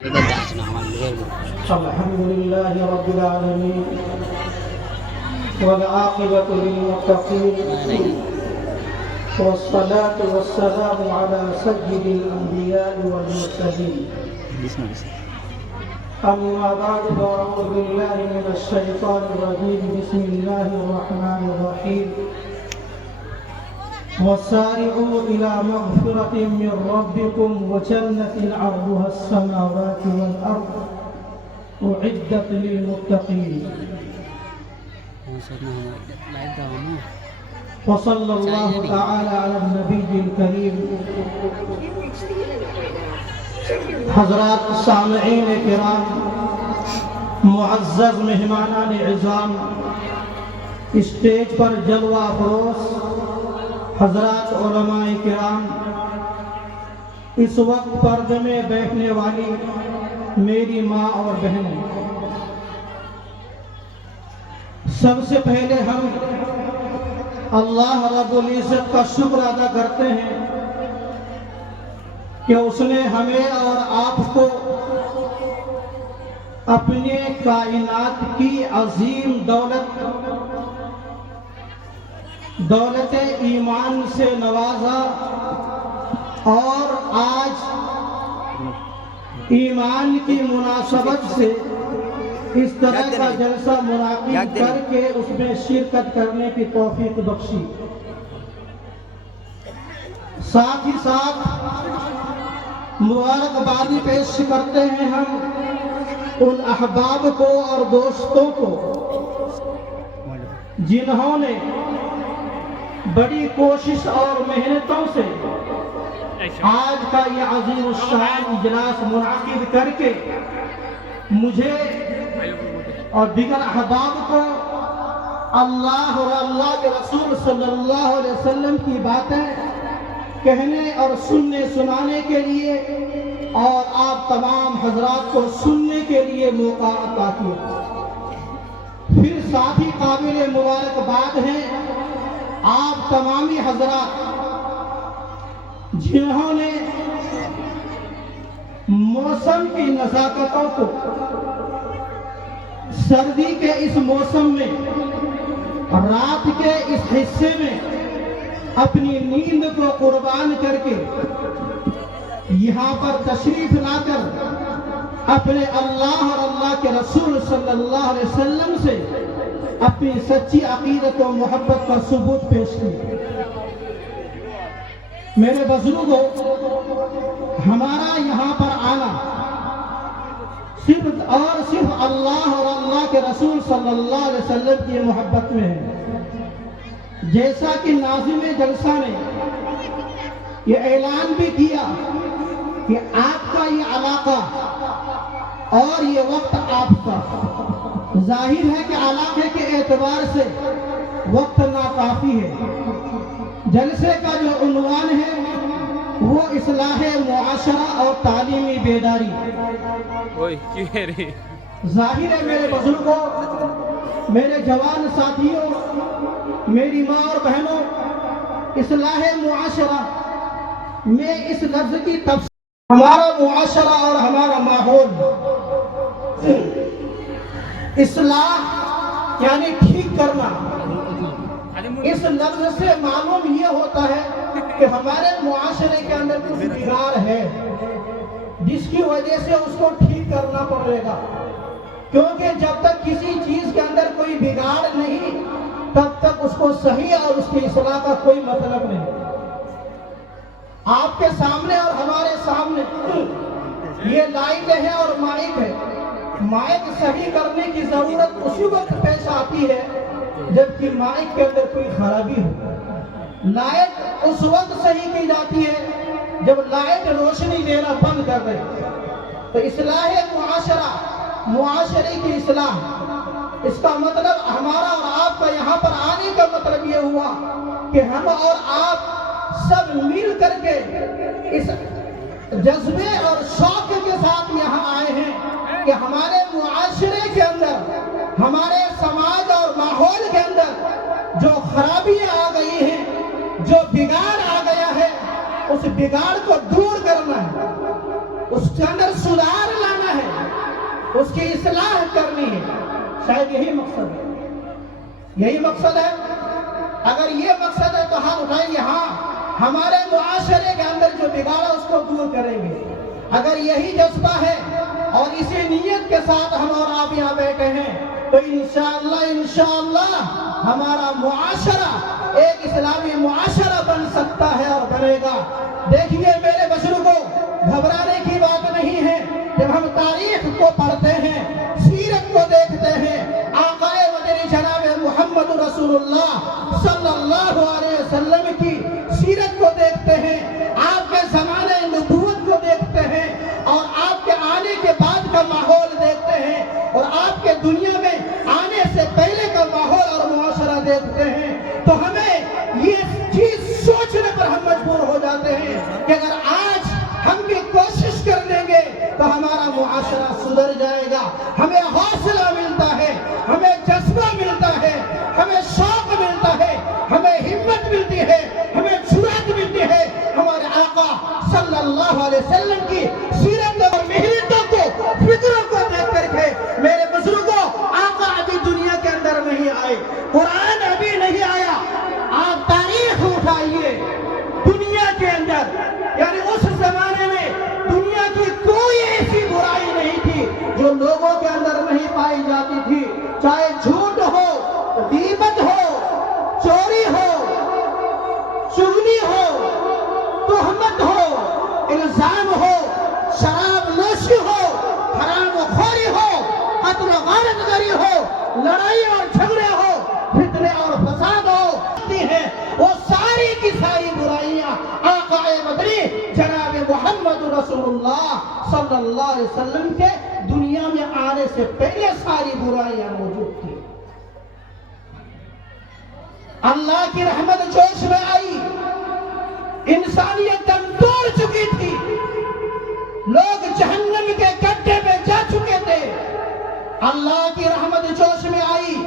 الحمد لله رب العالمين والعاقبة للمتقين والصلاة والسلام على سيد الأنبياء والمرسلين أما بعد فأعوذ بالله من الشيطان الرجيم بسم الله الرحمن الرحيم وسارعوا إلى مغفرة من ربكم وجنة عرضها السماوات والأرض أعدت للمتقين وصلى الله تعالى على النبي الكريم. حضرات سامعین کرام، معزز مہمانان عظام، اسٹیج پر جلوہ افروز حضرات علماء کرام، اس وقت پردے میں بیٹھنے والی میری ماں اور بہنیں، سب سے پہلے ہم اللہ رب العزت کا شکر ادا کرتے ہیں کہ اس نے ہمیں اور آپ کو اپنے کائنات کی عظیم دولت ایمان سے نوازا، اور آج ایمان کی مناسبت سے اس طرح کا جلسہ منعقد کر کے اس میں شرکت کرنے کی توفیق بخشی. ساتھ ہی ساتھ مبارکبادی پیش کرتے ہیں ہم ان احباب کو اور دوستوں کو جنہوں نے بڑی کوشش اور محنتوں سے آج کا یہ عظیم الشان اجلاس منعقد کر کے مجھے اور دیگر احباب کو اللہ اور اللہ کے رسول صلی اللہ علیہ وسلم کی باتیں کہنے اور سنانے کے لیے اور آپ تمام حضرات کو سننے کے لیے موقع عطا کیا. پھر ساتھ ہی قابل مبارکباد ہیں آپ تمامی حضرات جنہوں نے موسم کی نزاکتوں کو سردی کے اس موسم میں رات کے اس حصے میں اپنی نیند کو قربان کر کے یہاں پر تشریف لا کر اپنے اللہ اور اللہ کے رسول صلی اللہ علیہ وسلم سے اپنی سچی عقیدت و محبت کا ثبوت پیش کیا. میرے بزرگوں، ہمارا یہاں پر آنا صرف اللہ اور اللہ کے رسول صلی اللہ علیہ وسلم کی محبت میں ہے. جیسا کہ ناظم جلسہ نے یہ اعلان بھی کیا کہ آپ کا یہ علاقہ اور یہ وقت آپ کا، ظاہر ہے کہ علاقے کے اعتبار سے وقت ناکافی ہے. جلسے کا جو عنوان ہے وہ اصلاح معاشرہ اور تعلیمی بیداری. ظاہر ہے میرے بزرگوں، میرے جوان ساتھیوں، میری ماں اور بہنوں، اصلاح معاشرہ میں اس لفظ کی تفسیر ہمارا معاشرہ اور ہمارا ماحول، اصلاح یعنی ٹھیک کرنا. اس لفظ سے معلوم یہ ہوتا ہے کہ ہمارے معاشرے کے اندر کچھ بگاڑ ہے جس کی وجہ سے اس کو ٹھیک کرنا پڑے گا، کیونکہ جب تک کسی چیز کے اندر کوئی بگاڑ نہیں تب تک اس کو صحیح اور اس کی اصلاح کا کوئی مطلب نہیں. آپ کے سامنے اور ہمارے سامنے یہ لائٹ ہے اور مائک ہے. مائک صحیح کرنے کی ضرورت اسی وقت پیش آتی ہے جبکہ مائک کے اندر کوئی خرابی ہو. لائٹ اس وقت صحیح کی جاتی ہے جب لائٹ روشنی دینا بند کر دے. تو اصلاح معاشرہ، معاشرے کی اصلاح، اس کا مطلب ہمارا اور آپ کا یہاں پر آنے کا مطلب یہ ہوا کہ ہم اور آپ سب مل کر کے اس جذبے اور شوق کے ساتھ یہاں آئے ہیں کہ ہمارے معاشرے کے اندر، ہمارے سماج اور ماحول کے اندر جو خرابیاں آ گئی ہیں، جو بگاڑ آ گیا ہے، اس بگاڑ کو دور کرنا ہے، اس کے اندر سدھار لانا اس کی اصلاح کرنی ہے. شاید یہی مقصد ہے. یہی مقصد ہے. اگر یہ مقصد ہے تو ہم اٹھائیں گے. ہاں ہمارے معاشرے کے اندر جو بگاڑا اس کو دور کریں گے. اگر یہی جذبہ ہے اور اسی نیت کے ساتھ ہم اور آپ یہاں بیٹھے ہیں تو انشاءاللہ ہمارا معاشرہ ایک اسلامی معاشرہ بن سکتا ہے اور بنے گا. دیکھیے میرے بزرگوں، گھبرانے کی بات نہیں ہے. جب ہم تاریخ کو پڑھتے ہیں، سیرت کو دیکھتے ہیں، آقا مدنی جناب محمد رسول اللہ صلی اللہ علیہ وسلم کی سیرت کو دیکھتے ہیں، آپ کے زمانے نبوت کو دیکھتے ہیں اور آپ کے آنے کے بعد کا ماحول دیکھتے ہیں اور آپ کے دنیا میں آنے سے پہلے کا ماحول اور معاشرہ دیکھتے ہیں تو ہمیں یہ چیز سوچنے پر ہم مجبور ہو جاتے ہیں کہ اگر آج ہم بھی کوشش کر لیں گے تو ہمارا معاشرہ سدھر جائے گا. ہمیں حوصلہ ملتا ہے، ہمیں جذبہ ملتا ہے، ہمیں شوق ملتا ہے، ہمیں ہمت ملتی ہے، ہمیں جرأت ملتی ہے. ہمارے آقا صلی اللہ علیہ وسلم کی سیرت اور محنتوں کو، فکروں کو دیکھ کر کے میرے بزرگوں، آقا ابھی دنیا کے اندر نہیں آئے، قرآن ابھی نہیں آیا. آپ تاریخ اٹھائیے دنیا کے اندر، یعنی اس زمانے میں دنیا کی کوئی ایسی برائی نہیں تھی جو لوگوں کے اندر نہیں پائی جاتی تھی. چاہے جھوٹ ہو، غیبت ہو، چوری ہو، چغلی ہو، تہمت ہو، الزام ہو، شراب نوشی ہو، حرام خوری ہو، قتل و غارت گری ہو، لڑائی اور جھگڑے ہو، فتنے اور فساد ہو، وہ ساری کی ساری برائیاں آقا مدنی جناب محمد رسول اللہ صلی اللہ علیہ وسلم کے دنیا میں آنے سے پہلے ساری برائیاں موجود تھی. اللہ کی رحمت جوش میں آئی، انسانیت دم توڑ چکی تھی، لوگ جہنم کے گڈھے میں جا چکے تھے. اللہ کی رحمت جوش میں آئی،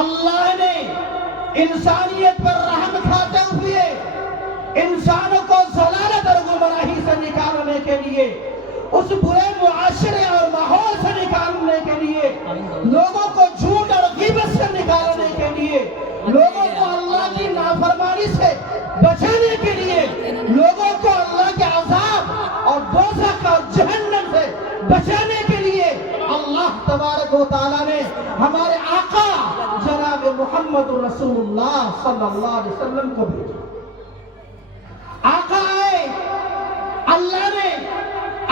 اللہ نے انسانیت پر رحم کھاتے ہوئے انسانوں کو ضلالت اور گمراہی سے نکالنے کے لیے، اس برے معاشرے اور ماحول سے نکالنے کے لیے، لوگوں کو جھوٹ اور غیبت سے نکالنے کے لیے، لوگوں کو اللہ کی نافرمانی سے بچانے کے لیے، لوگوں کو اللہ کے عذاب اور دوزخ اور جہنم سے بچانے کے لیے اللہ تبارک و تعالیٰ نے ہمارے آقا جناب محمد رسول اللہ صلی اللہ علیہ وسلم کو بھیجا. آقا آئے، اللہ نے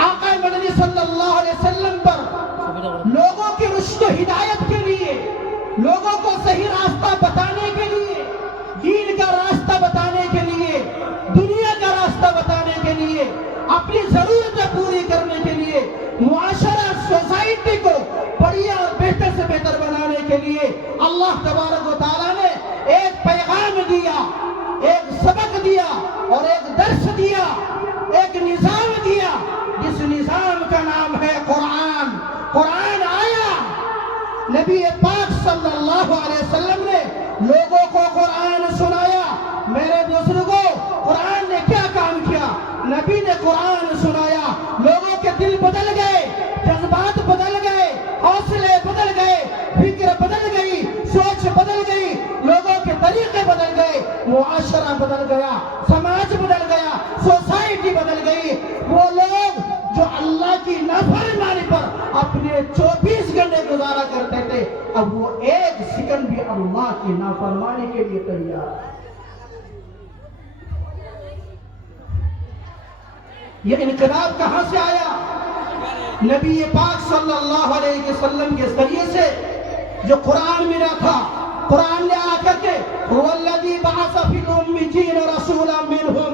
آقا مدنی صلی اللہ علیہ وسلم پر لوگوں کی رشد و ہدایت کے لیے، لوگوں کو صحیح راستہ بتانے کے لیے، دین کا راستہ بتانے کے لیے، دنیا کا راستہ بتانے کے لیے، اپنی ضرورتیں پوری کرنے کے لیے، معاشرہ سوسائٹی کو بڑھیا اور بہتر سے بہتر بنانے کے لیے اللہ تبارک و تعالیٰ نے ایک پیغام دیا، ایک سبق دیا اور ایک درس دیا، ایک نظام دیا جس نظام کا نام ہے قرآن. قرآن آیا، نبی پاک صلی اللہ علیہ وسلم نے لوگوں کو قرآن سنایا. میرے بزرگوں، قرآن نے کیا کام کیا؟ نبی نے قرآن سنایا، لوگوں کے دل بدل گئے، جذبات بدل گئے، حوصلے بدل گئے، فکر بدل گئی، سوچ بدل گئی، لوگوں کے طریقے بدل گئے، معاشرہ بدل گیا، سماج بدل گیا، سوسائٹی بدل گئی. وہ لوگ جو اللہ کی نافرمانی پر اپنے 24 گھنٹے گزارا کرتے تھے، اب وہ ایک سیکنڈ بھی اللہ کی نافرمانی کے لیے تیار ہے. یہ انقلاب کہاں سے آیا؟ نبی پاک صلی اللہ علیہ وسلم کے ذریعے سے جو قرآن ملا تھا. قرآن نے آ کر کے وَالَّذِي بَعَثَ فِي الْأُمِّيِّينَ رَسُولًا مِّنْهُمْ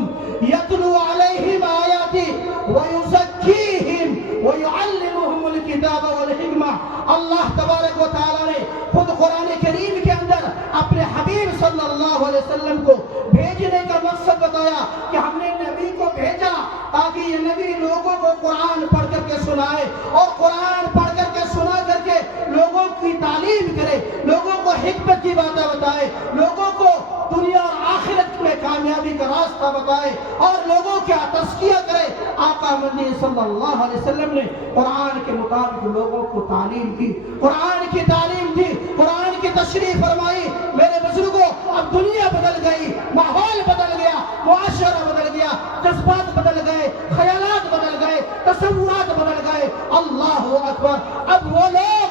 يَتْلُو عَلَيْهِمْ آيَاتِهِ وَيُزَكِّيهِمْ وَيُعَلِّمُهُمُ الْكِتَابَ وَالْحِكْمَةَ. اللہ تبارک و تعالیٰ نے خود قرآن کریم کے اندر اپنے حبیب صلی اللہ علیہ وسلم کو بھیجنے کا مقصد بتایا کہ ہم نے نبی کو بھیجا تاکہ یہ نبی لوگوں کو قرآن پڑھ کر کے سنائے اور قرآن پڑھ کر کے سنا کر کے لوگوں کی تعلیم کرے، لوگوں کو حکمت کی باتیں بتائے، لوگوں کو دنیا اور آخرت میں کامیابی کا راستہ بتائے اور لوگوں کا تزکیہ کرے. آقا مدنی صلی اللہ علیہ وسلم نے قرآن کے مطابق لوگوں کو تعلیم دی، قرآن کی تعلیم دی، قرآن کی تشریح فرمائی۔ میرے بزرگوں، اب دنیا بدل گئی، ماحول بدل گیا، معاشرہ بدل گیا، جذبات بدل گئے، خیالات بدل گئے، تصورات بدل گئے۔ اللہ اکبر! اب وہ لوگ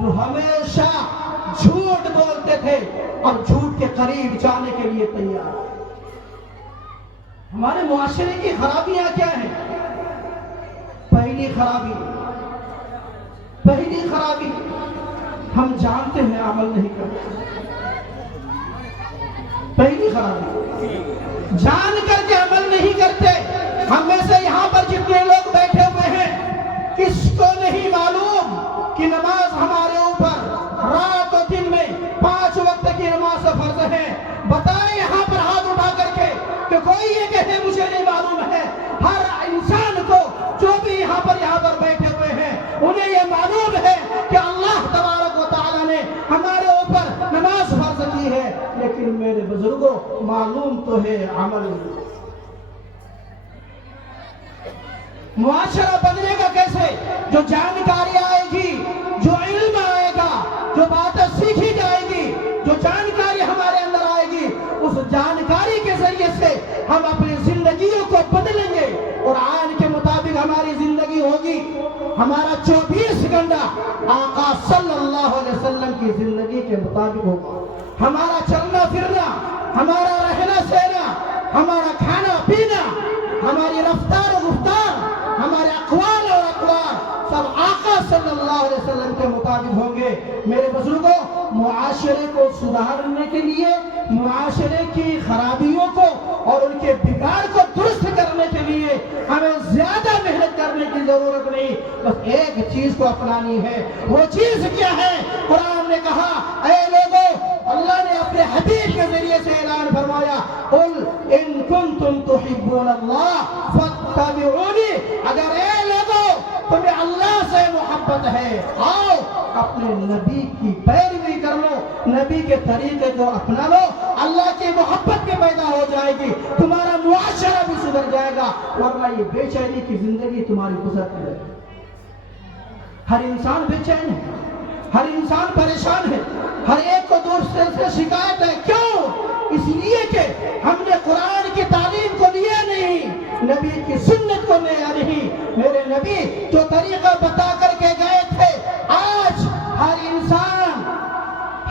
جو ہمیشہ جھوٹ بولتے تھے اور جھوٹ کے قریب جانے کے لیے تیار۔ ہمارے معاشرے کی خرابیاں کیا ہیں؟ پہلی خرابی ہم جانتے ہیں، عمل نہیں کرتے۔ پہلی خرابی جان کر کے عمل نہیں کرتے۔ ہم میں سے یہاں پر جتنے لوگ بیٹھے ہوئے ہیں، کس کو نہیں معلوم کہ نماز ہمارے اوپر رات و دن میں 5 وقت کی نماز فرض ہے؟ بتائیں یہاں پر ہاتھ اٹھا کر کے کہ کوئی یہ کہے مجھے نہیں معلوم ہے۔ ہر انسان کو، جو بھی یہاں پر بیٹھے ہوئے ہیں، انہیں یہ معلوم ہے کہ اللہ تبارک و تعالیٰ نے ہمارے اوپر نماز فرض کی ہے، لیکن میرے بزرگوں معلوم تو ہے، عمل نہیں۔ معاشرہ بدلے گا کیسے؟ جو جانکاری آئے گی، جو علم آئے گا، جو باتیں سیکھی جائے گی، جو جانکاری ہمارے اندر آئے گی، اس جانکاری کے ذریعے سے ہم اپنی زندگیوں کو بدلیں گے۔ قرآن کے مطابق ہماری زندگی ہوگی، ہمارا 24 گھنٹہ آقا صلی اللہ علیہ وسلم کی زندگی کے مطابق ہوگا۔ ہمارا چلنا پھرنا، ہمارا رہنا سہنا، ہمارا کھانا پینا، ہماری رفتار و گفتار، ہمارے اقوال اور اقوال سب آقا صلی اللہ علیہ وسلم کے مطابق ہوں گے۔ میرے بزرگوں، معاشرے کو سدھارنے کے لیے، معاشرے کی خرابیوں کو اور ان کے بگاڑ کو درست کرنے کے لیے ہمیں زیادہ محنت کرنے کی ضرورت نہیں، بس ایک چیز کو اپنانی ہے۔ وہ چیز کیا ہے؟ قرآن نے کہا، اے لوگوں، اللہ نے اپنے حبیب کے ذریعے سے اعلان فرمایا، قل ان کنتم تحبون اللہ فاتبعونی، اگر اے لوگوں تمہیں اللہ سے محبت ہے، آؤ اپنے نبی کی پیروی کر لو، نبی کے طریقے کو اپنا لو، اللہ کی محبت بھی پیدا ہو جائے گی، تمہارا معاشرہ بھی سدھر جائے گا، ورنہ یہ بے چینی کی زندگی تمہاری گزرتی رہے گی۔ ہر انسان بے چین ہے، ہر انسان پریشان ہے، ہر ایک کو دوسرے سے شکایت ہے۔ کیوں؟ اس لیے کہ ہم نے قرآن کی تعلیم کو لیا نہیں، نبی کی سنت کو لیا نہیں۔ میرے نبی جو طریقہ بتا کر کے گئے تھے، آج ہر انسان،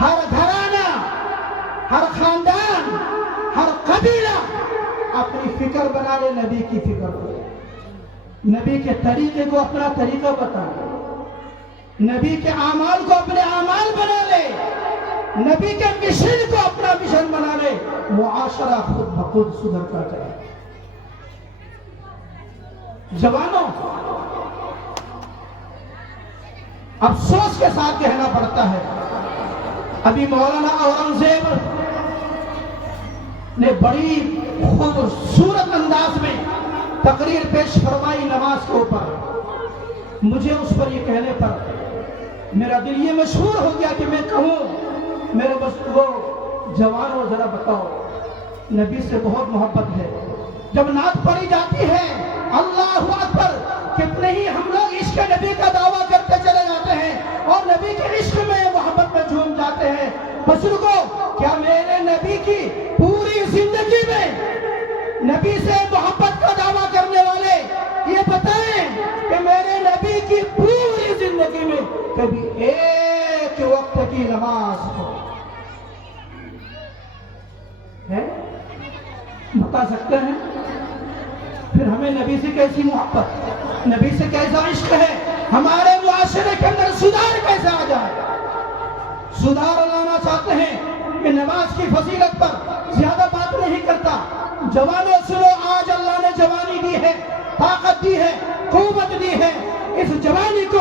ہر گھرانہ، ہر خاندان، ہر قبیلہ اپنی فکر بنا لے، نبی کی فکر کو، نبی کے طریقے کو اپنا طریقہ بتا لے، نبی کے اعمال کو اپنے اعمال بنا لے، نبی کے مشن کو اپنا مشن بنا لے، معاشرہ خود بخود سدھرتا جائے۔ جوانوں، افسوس کے ساتھ کہنا پڑتا ہے، ابھی مولانا اورنگزیب نے بڑی خوبصورت انداز میں تقریر پیش فرمائی نماز کے اوپر۔ مجھے اس پر یہ کہنے پر میرا دل یہ مشہور ہو گیا کہ میں کہوں، میرے بزرگوں، جوانوں، ذرا بتاؤ، نبی سے بہت محبت ہے، جب نعت پڑھی جاتی ہے، اللہ اکبر، کتنے ہی ہم لوگ عشق نبی کا دعویٰ کرتے چلے جاتے ہیں اور نبی کے عشق میں، محبت میں جھوم جاتے ہیں۔ بزرگوں، کیا میرے نبی کی پوری زندگی میں نبی سے محبت کا دعویٰ کرنے والے یہ بتائیں کہ میرے نبی کی پوری زندگی میں کبھی ایک وقت کی نماز ہو ہے؟ بتا سکتے ہیں؟ پھر ہمیں نبی سے کیسی محبت، نبی سے کیسا عشق ہے، ہمارے معاشرے کے اندر سدھار کیسے آ جائے؟ سدھار لانا چاہتے ہیں کہ نماز کی فضیلت پر زیادہ بات نہیں کرتا۔ جوانوں سنو، آج اللہ نے جوانی دی ہے، طاقت دی ہے، قوت دی ہے، اس جوانی کو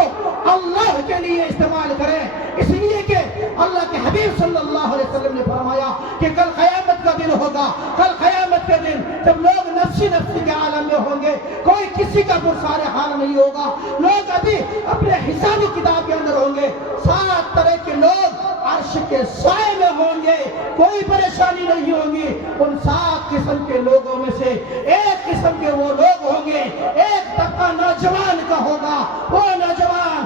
اللہ کے لیے استعمال کریں، اس لیے کہ اللہ کے حبیب صلی اللہ علیہ وسلم نے فرمایا کہ کل قیامت کا دن ہوگا، کل قیامت کے دن جب لوگ نفسی نفسی کے عالم میں ہوں گے، کوئی کسی کا پرسار حال نہیں ہوگا، لوگ ابھی اپنے حساب کتاب کے اندر ہوں گے، 7 طرح کے لوگ عرش کے سائے میں ہوں گے، کوئی پریشانی نہیں ہوگی۔ ان 7 قسم کے لوگوں میں سے ایک قسم کے وہ لوگ ہوں گے، ایک طبقہ نوجوان کا ہوگا، وہ نوجوان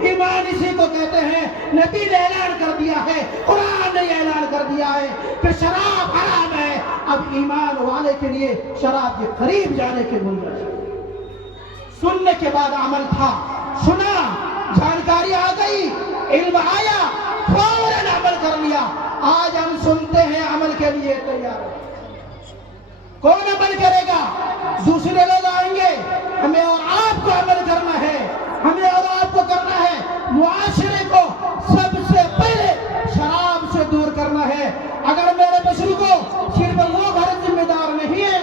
ایمان اسی کو کہتے ہیں نبی نے اعلان کر دیا ہے، قرآن نے اعلان کر دیا ہے کہ شراب حرام ہے۔ اب ایمان والے کے لیے شراب کے قریب جانے کی گنجائش ہے۔ سننے کے بعد عمل تھا، سنا، جانکاری آ گئی، علم آیا، فوراً عمل کر لیا۔ آج ہم سنتے ہیں، عمل کے لیے تیار ہیں۔ کون عمل کرے گا؟ دوسرے لوگ آئیں گے، ہمیں اور آپ کو عمل کرنا ہے، ہمیں اور آپ کو کرنا ہے۔ معاشرے کو سب سے پہلے شراب سے دور کرنا ہے۔ اگر میرے بزرگوں صرف وہ گھر ذمہ دار نہیں ہے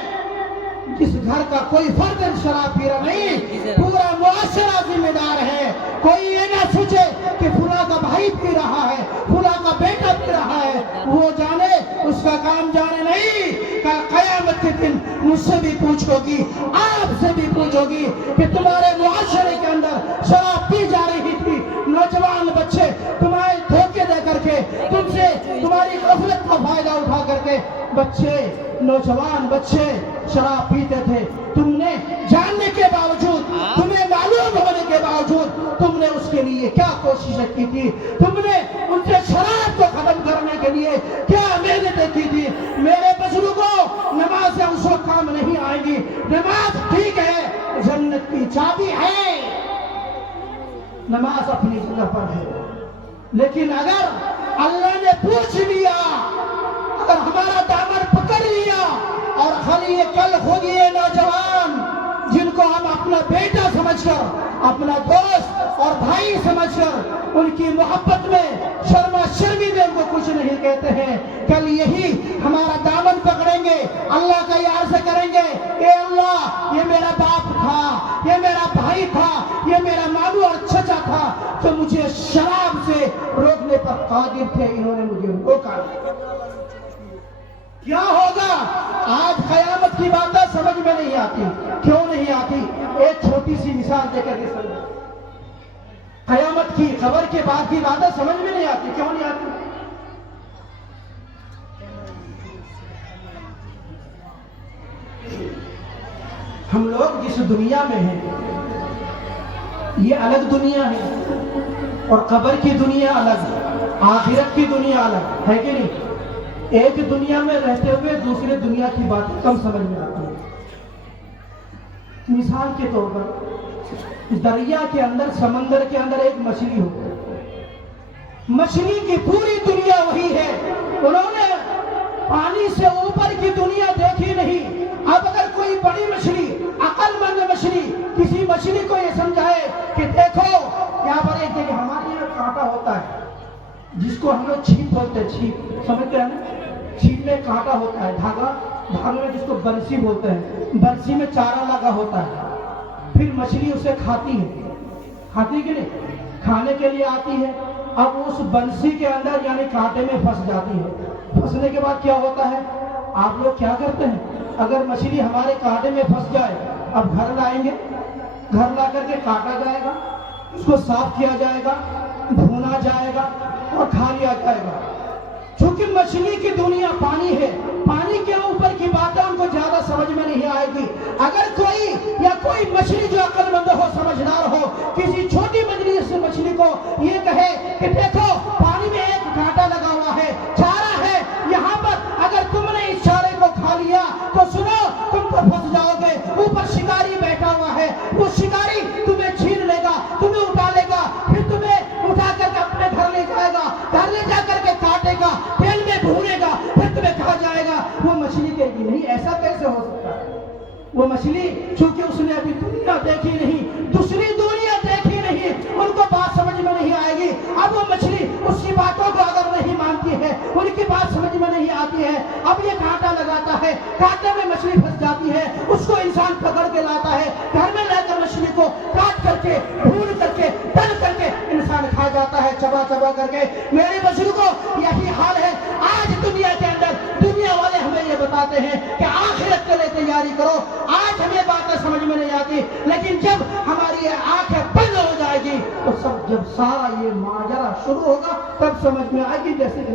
جس گھر کا کوئی فرد شراب پی رہا نہیں، پورا معاشرہ ذمہ دار ہے۔ کوئی یہ نہ سوچے کہ فلاں کا بھائی پی رہا ہے، فلاں کا بیٹا پی رہا ہے، وہ جانے، اس کا کام جانے نہیں۔ کل قیامت کے دن مجھ سے بھی پوچھو گی، آپ سے بھی پوچھو گی کہ تمہارے معاشرے کے اندر شراب پی جا رہی تھی، نوجوان بچے تمہارے دھوکے دے کر کے، تم سے تمہاری غفلت کا فائدہ اٹھا کر کے بچے، نوجوان بچے شراب پیتے تھے، تم نے جاننے کے باوجود، تمہیں معلوم ہونے کے باوجود تم نے اس کے لیے کیا کوششیں کی تھی؟ تم نے ان سے شراب کو ختم کرنے کے لیے کیا محنتیں کی تھی؟ میرے بزرگوں، نماز سے اس وقت کام نہیں آئے گی۔ نماز ٹھیک ہے، جنت کی چابی ہے، نماز اپنی جگہ پر ہے، لیکن اگر اللہ نے پوچھ لیا، اگر ہمارا دامن پکڑ لیا اور خلی کل خود یہ نوجوان جن کو ہم اپنا بیٹا سمجھ کر، اپنا دوست اور بھائی سمجھ کر ان کی محبت میں شرما شرمی میں ان کو کچھ نہیں کہتے ہیں، کل یہی ہمارا دامن پکڑیں گے، اللہ کا یہ عرض کریں گے، اے اللہ یہ میرا باپ تھا، یہ میرا بھائی تھا، یہ میرا ماموں اور چچا تھا تو مجھے شراب سے روکنے پر قادر تھے، انہوں نے مجھے روکا۔ کیا ہوگا؟ آج قیامت کی باتیں سمجھ میں نہیں آتی۔ کیوں نہیں آتی؟ ایک چھوٹی سی مثال دے کر کے سمجھو۔ قیامت کی، قبر کے بعد کی باتیں سمجھ میں نہیں آتی۔ کیوں نہیں آتی؟ ہم لوگ جس دنیا میں ہیں یہ الگ دنیا ہے، اور قبر کی دنیا الگ، آخرت کی دنیا الگ ہے کہ نہیں؟ ایک دنیا میں رہتے ہوئے دوسرے دنیا کی باتیں کم سمجھ میں آتی ہیں۔ مثال کے طور پر دریا کے اندر، سمندر کے اندر ایک مچھلی ہو، مچھلی کی پوری دنیا وہی ہے، انہوں نے پانی سے اوپر کی دنیا دیکھی نہیں۔ اب اگر کوئی بڑی مچھلی، عقل مند مچھلی کسی مچھلی کو یہ سمجھائے کہ دیکھو یہاں پر ایک جگہ ہمارے یہاں کانٹا ہوتا ہے جس کو ہم لوگ چھیپ بولتے ہیں، چھیپ سمجھتے ہیں نا؟ چھیپ میں کانٹا ہوتا ہے، دھاگا، دھاگے میں جس کو بنسی بولتے ہیں، بنسی میں چارہ لگا ہوتا ہے، پھر مچھلی اسے کھاتی ہے، کھاتی کہ نہیں؟ کھانے کے لیے آتی ہے، اب اس بنسی کے اندر یعنی کانٹے میں پھنس جاتی ہے۔ پھنسنے کے بعد کیا ہوتا ہے؟ آپ لوگ کیا کرتے ہیں؟ اگر مچھلی ہمارے کانٹے میں پھنس جائے، اب گھر لائیں گے، گھر لا کر کے کاٹا جائے گا، اس کو صاف کیا جائے گا، بھونا جائے گا اور کھا لیا جائے گا۔ چونکہ مچھلی کی دنیا پانی ہے، پانی کے اوپر کی باتیں ان کو زیادہ سمجھ میں نہیں آئے گی۔ اگر کوئی مچھلی جو عقل مند ہو، سمجھدار ہو، کسی چھوٹی مچھلی کو یہ کہے کہ دیکھو پانی میں ایک کانٹا لگا ہوا ہے، چارہ ہے یہاں پر، اگر تم نے اس چارے کو کھا لیا تو سنو تم تو پھنس جاؤ گے، اوپر شکاری بیٹھا ہوا ہے، وہ شکاری تمہیں چھین لے گا، تمہیں اٹھا لے گا، پھر تمہیں اٹھا کر کے اپنے گھر لے جائے گا، گھر لے جا کر کے کاٹے گا، تیل میں بھونے گا، پھر تمہیں کھا جائے گا۔ وہ مچھلی کہے گی نہیں، ایسا کیسے ہو سکتا ہے؟ وہ مچھلی چونکہ اس نے ابھی دنیا دیکھی نہیں، دوسری دنیا دیکھی نہیں، ان کو بات سمجھ میں نہیں آئے گی۔ اب وہ مچھلی اس کی باتوں کو اگر نہیں مانتی ہے، ان کی بات سمجھ میں نہیں آتی ہے، اب یہ کانٹا لگاتا ہے، کانٹے میں مچھلی پھنس جاتی ہے، اس کو انسان پکڑ کے لاتا ہے، گھر میں لا کر مچھلی کو کاٹ کر کے، بھون کر کے، تل کر کے انسان کھا جاتا ہے، چبا چبا کر کے۔ میرے بزرگوں یہی حال ہے آج دنیا کے اندر۔ دنیا والے ہمیں یہ بتاتے ہیں کہ آخرت کے لیے تیاری کرو، آج ہمیں باتیں سمجھ میں نہیں آتی، لیکن جب ہماری آنکھیں بند ہو جائے گی تو جب سارا یہ ماجرا شروع ہوگا تب سمجھ میں آئے گی، جیسے کہ